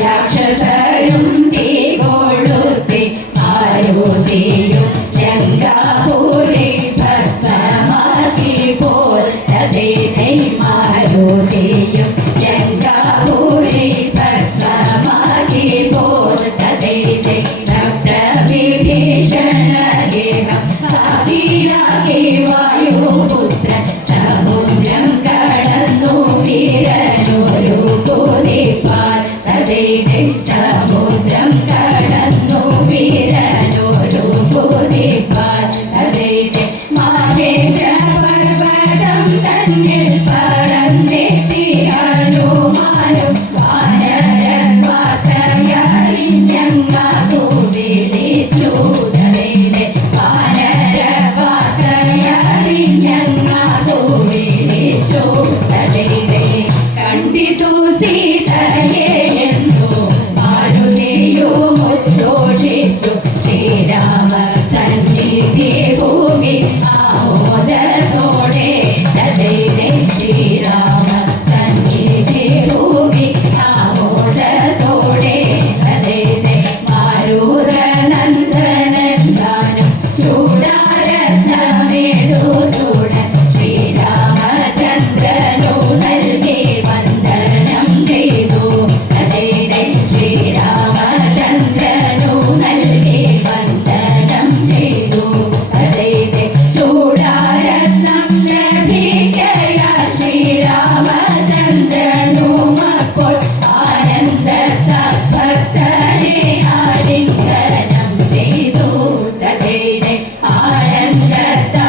രാക്ഷസരും തീ കൊളുത്തി പാർവതിയും ലങ്കാപൂരി ഭസ്മമാക്കി പോൽ മാരുതിയും സമുദ്രം കടന്നു വീരനോരു കുതിപ്പാർ അതിന്റെ മഹേന്ദ്ര പർവതം തന്നിൽ പറന്നെത്തിയാനുമാനും വാനരൻ വാർത്തയറിഞ്ഞങ്ങാകു വിളിച്ചു ഉദരയിലെ വാനര വാർത്തയറിഞ്ഞങ്ങാകു വിളിച്ചു ഉദരയിലെ കണ്ടിതു and death.